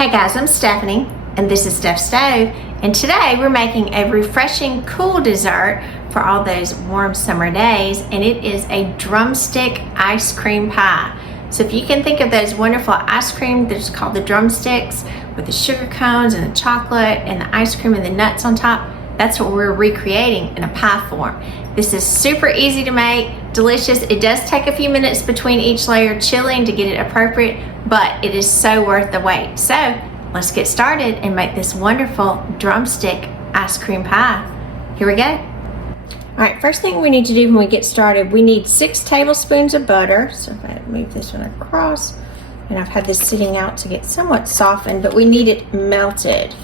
Hey guys, I'm Stephanie and this is Steph's Stove, and today we're making a refreshing cool dessert for all those warm summer days, and it is a drumstick ice cream pie. So if you can think of those wonderful ice cream that's called the drumsticks with the sugar cones and the chocolate and the ice cream and the nuts on top, that's what we're recreating in a pie form. This is super easy to make, delicious. It does take a few minutes between each layer chilling to get it appropriate, but it is so worth the wait. So let's get started and make this wonderful drumstick ice cream pie. Here we go. All right, first thing we need to do when we get started, we need 6 tablespoons of butter. So if I move this one across, and I've had this sitting out to get somewhat softened, but we need it melted.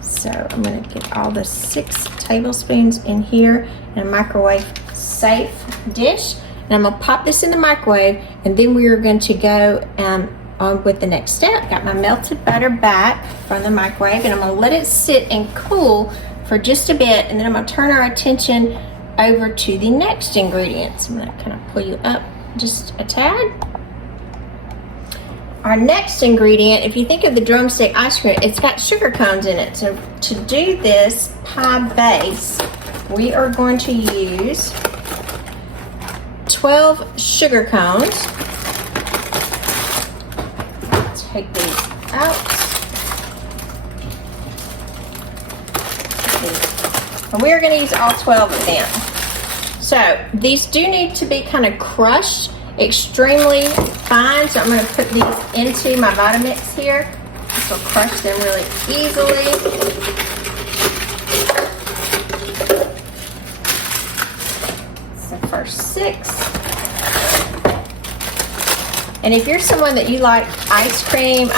So I'm going to get all the 6 tablespoons in here in a microwave safe dish, and I'm going to pop this in the microwave, and then we are going to go on with the next step. Got my melted butter back from the microwave, and I'm going to let it sit and cool for just a bit, and then I'm going to turn our attention over to the next ingredients. I'm going to kind of pull you up just a tad. Our next ingredient, if you think of the drumstick ice cream, it's got sugar cones in it. So to do this pie base, we are going to use 12 sugar cones. Take these out. And we are going to use all 12 of them. So these do need to be kind of crushed extremely fine, so I'm going to put these into my Vitamix here. This will crush them really easily. It's the first 6. And if you're someone that you like ice cream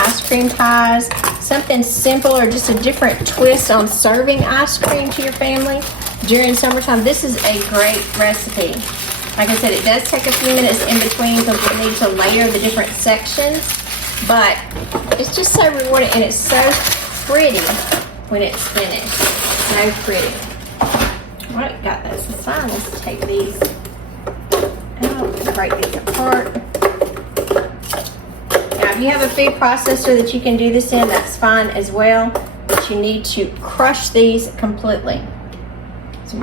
pies, something simple or just a different twist on serving ice cream to your family during summertime, this is a great recipe. Like I said, it does take a few minutes in between because we need to layer the different sections, but it's just so rewarding and it's so pretty when it's finished. So pretty. All right, got those aside. Let's take these out, break these apart. Now, if you have a food processor that you can do this in, that's fine as well, but you need to crush these completely. So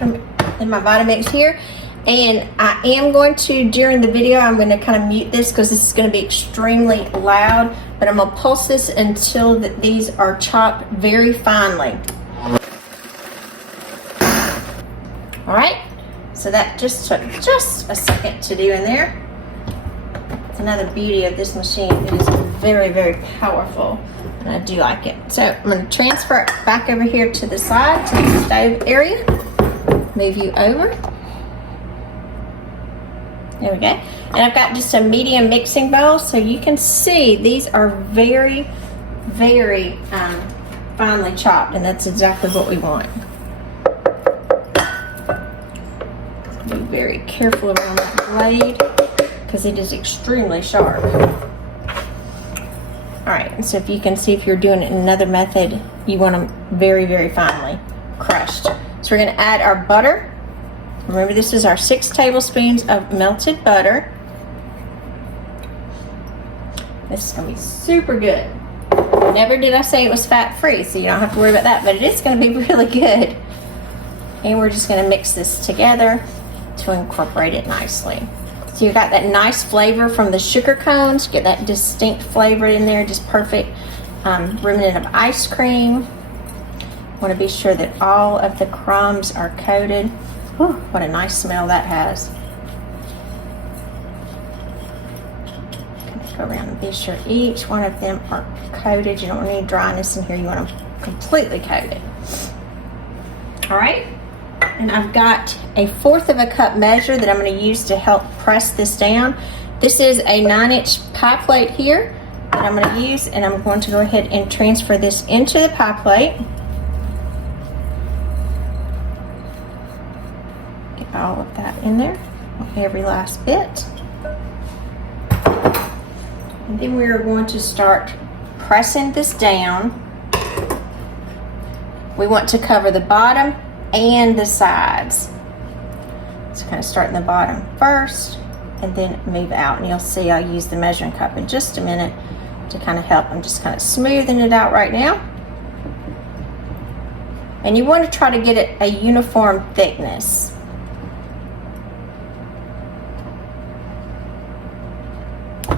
I'm in my Vitamix here. And I am going to, during the video, I'm going to kind of mute this because this is going to be extremely loud, but I'm going to pulse this until these are chopped very finely. All right, so that just took just a second to do in there. It's another beauty of this machine. It is very, very powerful, and I do like it. So I'm going to transfer it back over here to the side, to the stove area. Move you over. There we go. And I've got just a medium mixing bowl, so you can see these are very, very finely chopped, and that's exactly what we want. Be very careful around that blade because it is extremely sharp. All right, and so if you can see, if you're doing it in another method, you want them very, very finely crushed. So we're going to add our butter. Remember, this is our 6 tablespoons of melted butter. This is going to be super good. Never did I say it was fat-free, so you don't have to worry about that, but it is going to be really good. And we're just going to mix this together to incorporate it nicely. So you got that nice flavor from the sugar cones. Get that distinct flavor in there, just perfect. Remnant of ice cream. Want to be sure that all of the crumbs are coated. Whew, what a nice smell that has. Go around and be sure each one of them are coated. You don't want any dryness in here. You want them completely coated. All right, and I've got a 1/4 of a cup measure that I'm going to use to help press this down. This is a 9-inch pie plate here that I'm going to use, and I'm going to go ahead and transfer this into the pie plate. All of that in there, every last bit. And then we are going to start pressing this down. We want to cover the bottom and the sides. So kind of start in the bottom first and then move out. And you'll see I'll use the measuring cup in just a minute to kind of help. I'm just kind of smoothing it out right now. And you want to try to get it a uniform thickness. All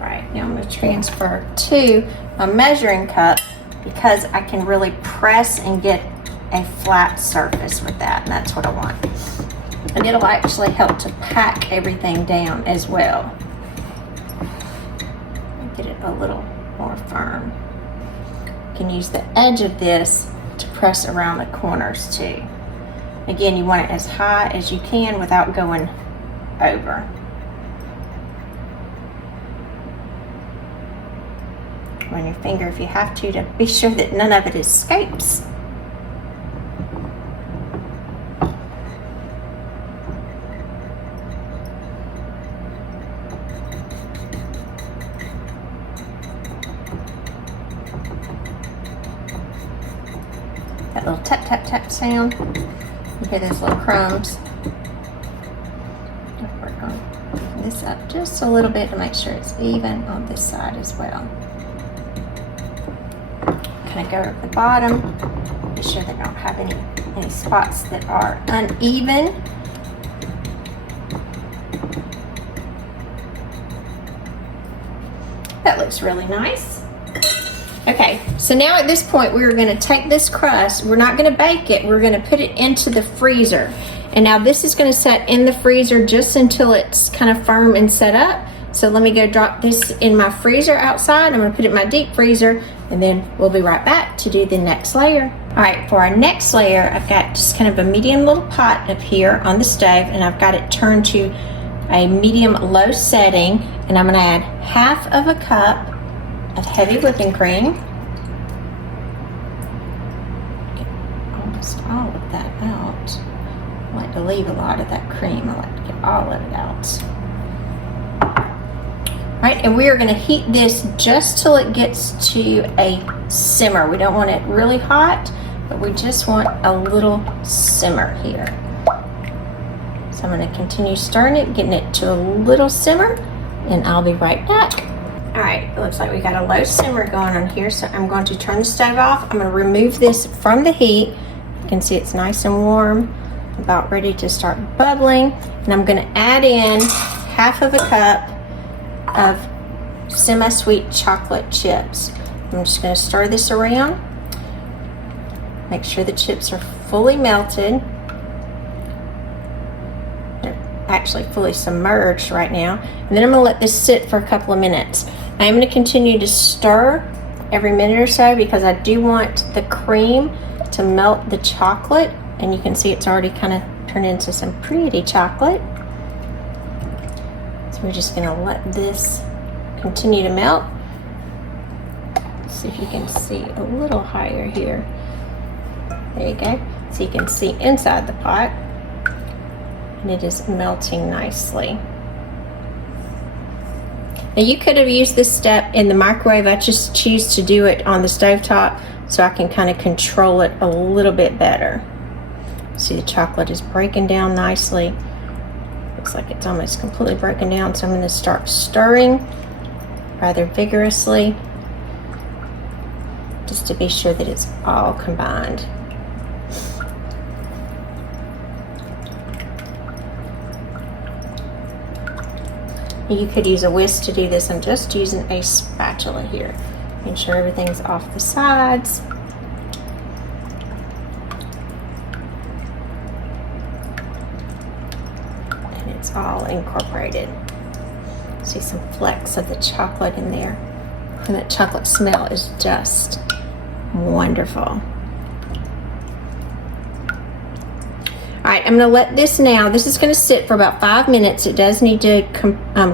right, now I'm going to transfer to a measuring cup because I can really press and get a flat surface with that, and that's what I want. And it'll actually help to pack everything down as well. Get it a little more firm. You can use the edge of this to press around the corners too. Again, you want it as high as you can without going over. Run your finger if you have to be sure that none of it escapes. That little tap, tap, tap sound. You hear those little crumbs. I'll work on this up just a little bit to make sure it's even on this side as well. Kind of go to the bottom. Be sure they don't have any spots that are uneven. That looks really nice. Okay, so now at this point we're going to take this crust, we're not going to bake it, we're going to put it into the freezer. And now this is going to set in the freezer just until it's kind of firm and set up. So let me go drop this in my freezer outside. I'm going to put it in my deep freezer, and then we'll be right back to do the next layer. All right, for our next layer, I've got just kind of a medium little pot up here on the stove, and I've got it turned to a medium-low setting, and I'm going to add half of a cup of heavy whipping cream. Get almost all of that out. I like to leave a lot of that cream. I like to get all of it out. All right, and we are going to heat this just till it gets to a simmer. We don't want it really hot, but we just want a little simmer here. So I'm going to continue stirring it, getting it to a little simmer, and I'll be right back. All right, it looks like we got a low simmer going on here, so I'm going to turn the stove off. I'm going to remove this from the heat. You can see it's nice and warm, about ready to start bubbling. And I'm going to add in half of a cup of semi-sweet chocolate chips. I'm just going to stir this around. Make sure the chips are fully melted. Actually fully submerged right now, and then I'm going to let this sit for a couple of minutes. I'm going to continue to stir every minute or so because I do want the cream to melt the chocolate, and you can see it's already kind of turned into some pretty chocolate. So we're just going to let this continue to melt. See if you can see a little higher here. There you go. So you can see inside the pot. And it is melting nicely. Now you could have used this step in the microwave. I just choose to do it on the stovetop so I can kind of control it a little bit better. See, the chocolate is breaking down nicely. Looks like it's almost completely broken down, so I'm going to start stirring rather vigorously just to be sure that it's all combined. You could use a whisk to do this. I'm just using a spatula here. Make sure everything's off the sides. And it's all incorporated. See some flecks of the chocolate in there. And that chocolate smell is just wonderful. All right, I'm going to let this now. This is going to sit for about 5 minutes. It does need to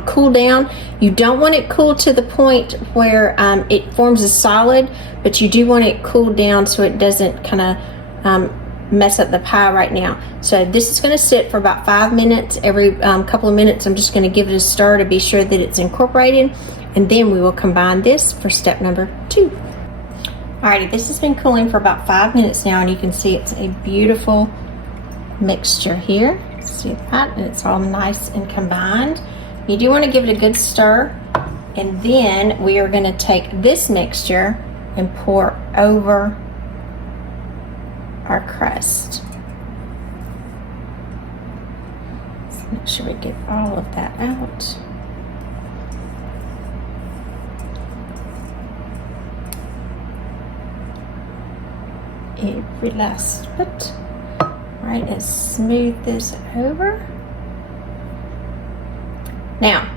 cool down. You don't want it cooled to the point where it forms a solid, but you do want it cooled down so it doesn't kind of mess up the pie right now. So this is going to sit for about 5 minutes. Every couple of minutes, I'm just going to give it a stir to be sure that it's incorporated, and then we will combine this for step number 2. Alrighty, this has been cooling for about 5 minutes now, and you can see it's a beautiful mixture here. See that? And it's all nice and combined. You do want to give it a good stir And then we are going to take this mixture and pour over our crust. So make sure we get all of that out. Every last bit. Right, and smooth this over. Now,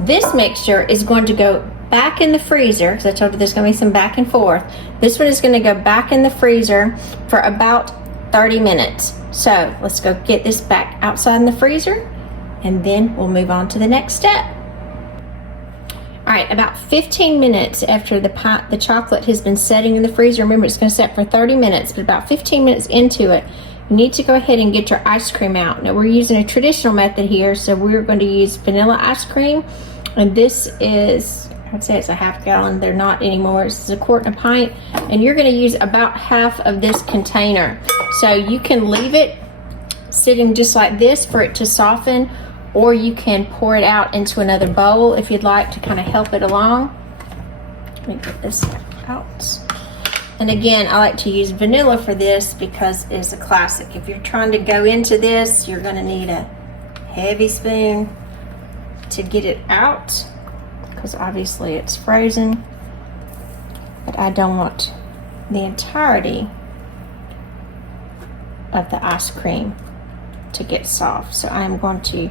this mixture is going to go back in the freezer, because I told you there's going to be some back and forth. This one is going to go back in the freezer for about 30 minutes. So let's go get this back outside in the freezer, and then we'll move on to the next step. All right, about 15 minutes after the chocolate has been setting in the freezer, remember it's going to set for 30 minutes, but about 15 minutes into it, you need to go ahead and get your ice cream out. Now we're using a traditional method here, so we're going to use vanilla ice cream, and this is, I'd say it's a half gallon. They're not anymore. It's a quart and a pint, and you're going to use about half of this container. So you can leave it sitting just like this for it to soften, or you can pour it out into another bowl if you'd like to kind of help it along. Let me get this out. And again, I like to use vanilla for this because it's a classic. If you're trying to go into this, you're going to need a heavy spoon to get it out, because obviously it's frozen. But I don't want the entirety of the ice cream to get soft. So I'm going to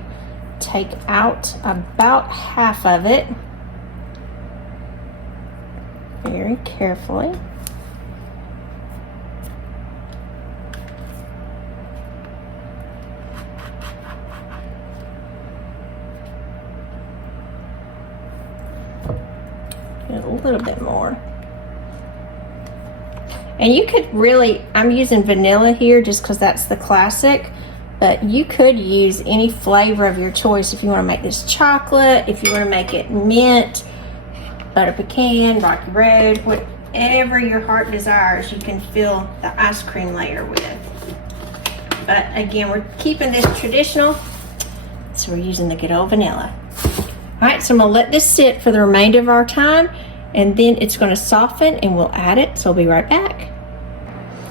take out about half of it very carefully. A little bit more. And you could really, I'm using vanilla here just because that's the classic, but you could use any flavor of your choice. If you want to make this chocolate, if you want to make it mint, butter pecan, rocky road, whatever your heart desires, you can fill the ice cream layer with. But again, we're keeping this traditional, so we're using the good old vanilla. All right, so I'm gonna let this sit for the remainder of our time, and then it's gonna soften and we'll add it, so we'll be right back.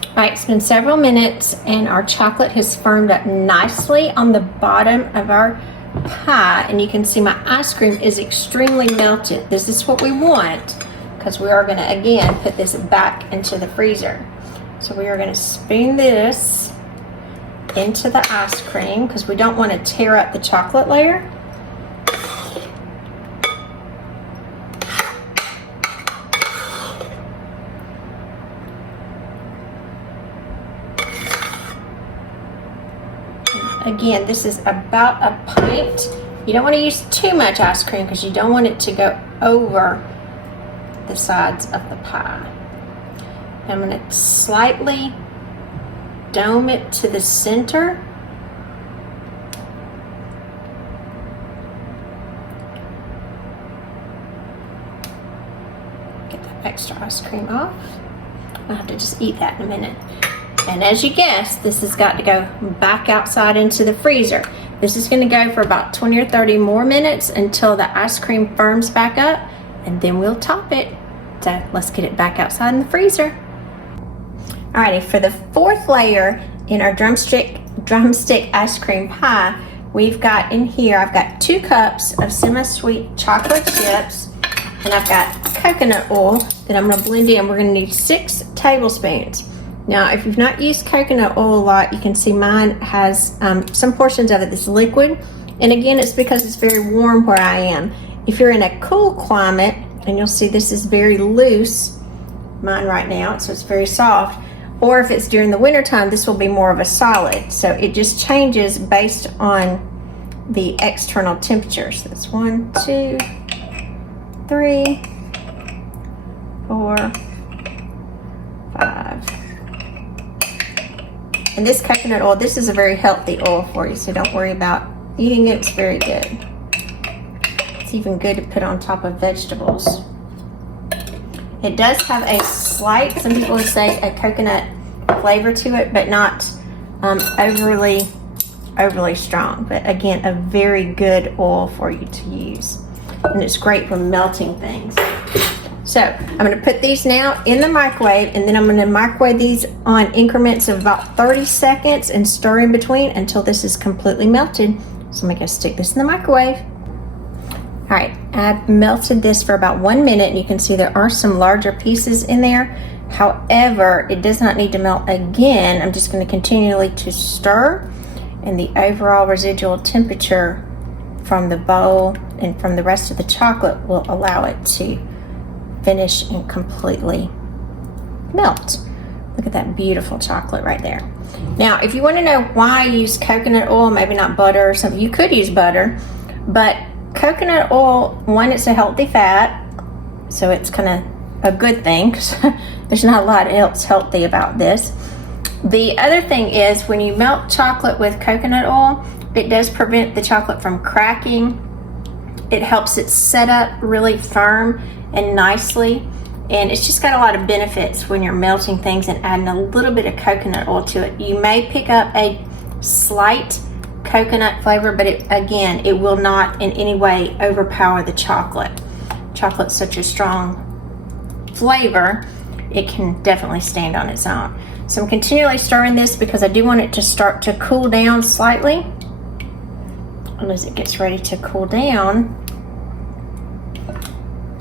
All right, it's been several minutes and our chocolate has firmed up nicely on the bottom of our pie, and you can see my ice cream is extremely melted. This is what we want, because we are gonna, again, put this back into the freezer. So we are gonna spoon this into the ice cream, because we don't wanna tear up the chocolate layer. Again, this is about a pint. You don't want to use too much ice cream because you don't want it to go over the sides of the pie. I'm going to slightly dome it to the center. Get that extra ice cream off. I'll have to just eat that in a minute. And as you guessed, this has got to go back outside into the freezer. This is going to go for about 20 or 30 more minutes until the ice cream firms back up, and then we'll top it. So let's get it back outside in the freezer. Alrighty, for the fourth layer in our drumstick ice cream pie, we've got in here, I've got 2 cups of semi-sweet chocolate chips, and I've got coconut oil that I'm going to blend in. We're going to need 6 tablespoons. Now, if you've not used coconut oil a lot, you can see mine has some portions of it that's liquid. And again, it's because it's very warm where I am. If you're in a cool climate, and you'll see this is very loose, mine right now, so it's very soft. Or if it's during the winter time, this will be more of a solid. So it just changes based on the external temperature. So that's 1, 2, 3, 4, 5. And this coconut oil, this is a very healthy oil for you, so don't worry about eating it. It's very good. It's even good to put on top of vegetables. It does have a slight, some people would say, a coconut flavor to it, but not overly strong. But again, a very good oil for you to use. and it's great for melting things. So I'm going to put these now in the microwave, and then I'm going to microwave these on increments of about 30 seconds and stir in between until this is completely melted. So I'm going to stick this in the microwave. All right, I've melted this for about 1 minute, and you can see there are some larger pieces in there. However, it does not need to melt again. I'm just going to continually to stir, and the overall residual temperature from the bowl and from the rest of the chocolate will allow it to finish and completely melt. Look at that beautiful chocolate right there. Now, if you want to know why I use coconut oil, maybe not butter or something, you could use butter, but coconut oil, one, it's a healthy fat, so it's kind of a good thing, because there's not a lot else healthy about this. The other thing is, when you melt chocolate with coconut oil, it does prevent the chocolate from cracking. It helps it set up really firm and nicely, and it's just got a lot of benefits when you're melting things and adding a little bit of coconut oil to it. You may pick up a slight coconut flavor, but it will not in any way overpower the chocolate. Chocolate's such a strong flavor, it can definitely stand on its own. So I'm continually stirring this because I do want it to start to cool down slightly. And as it gets ready to cool down,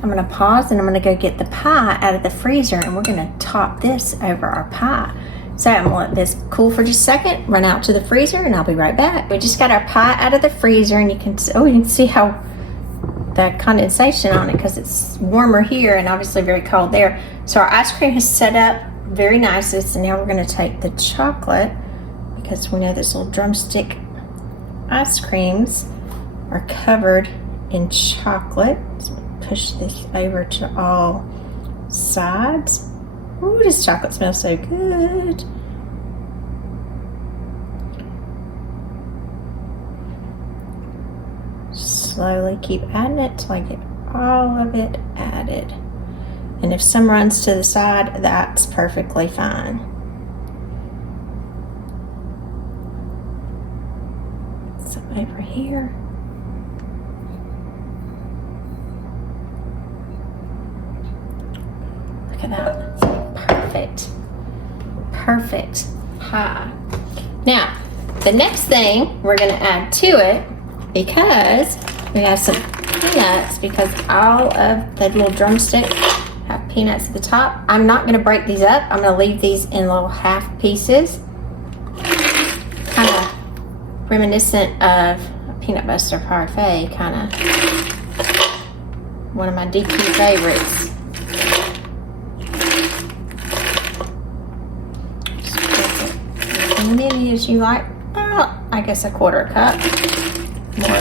I'm going to pause and I'm going to go get the pie out of the freezer, and we're going to top this over our pie. So I'm going to let this cool for just a second, run out to the freezer, and I'll be right back. We just got our pie out of the freezer, and you can see how the condensation on it, because it's warmer here and obviously very cold there. So our ice cream has set up very nicely. So now we're going to take the chocolate, because we know this little drumstick ice creams are covered in chocolate. So push this over to all sides. Ooh, this chocolate smells so good. Slowly keep adding it till I get all of it added. And if some runs to the side, that's perfectly fine. Some over here. Look at that. Perfect pie. Now, the next thing we're going to add to it, because we have some peanuts, because all of the little drumstick have peanuts at the top. I'm not going to break these up. I'm going to leave these in little half pieces, kind of reminiscent of a peanut butter parfait, kind of one of my DQ favorites. As many as you like. I guess a quarter cup. More.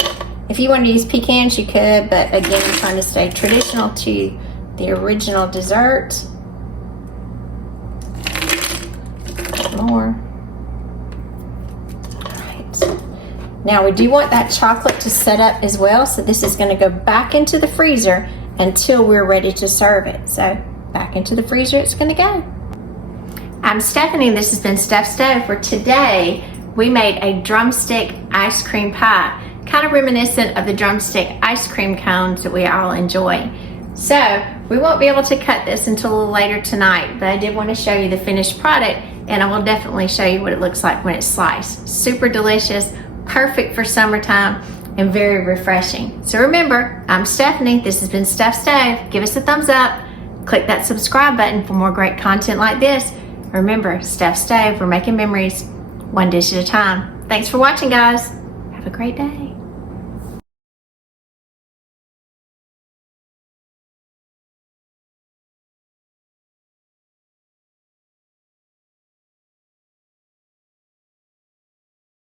If you want to use pecans, you could, but again, I'm trying to stay traditional to the original dessert. More. Alright. Now we do want that chocolate to set up as well, so this is going to go back into the freezer until we're ready to serve it. So back into the freezer it's going to go. I'm Stephanie, and this has been Steph Stove. For today, we made a drumstick ice cream pie, kind of reminiscent of the drumstick ice cream cones that we all enjoy. So we won't be able to cut this until a little later tonight, but I did want to show you the finished product, and I will definitely show you what it looks like when it's sliced. Super delicious, perfect for summertime, and very refreshing. So remember, I'm Stephanie, this has been Steph Stove. Give us a thumbs up, click that subscribe button for more great content like this. Remember, Steph Stove, we're making memories one dish at a time. Thanks for watching, guys. Have a great day.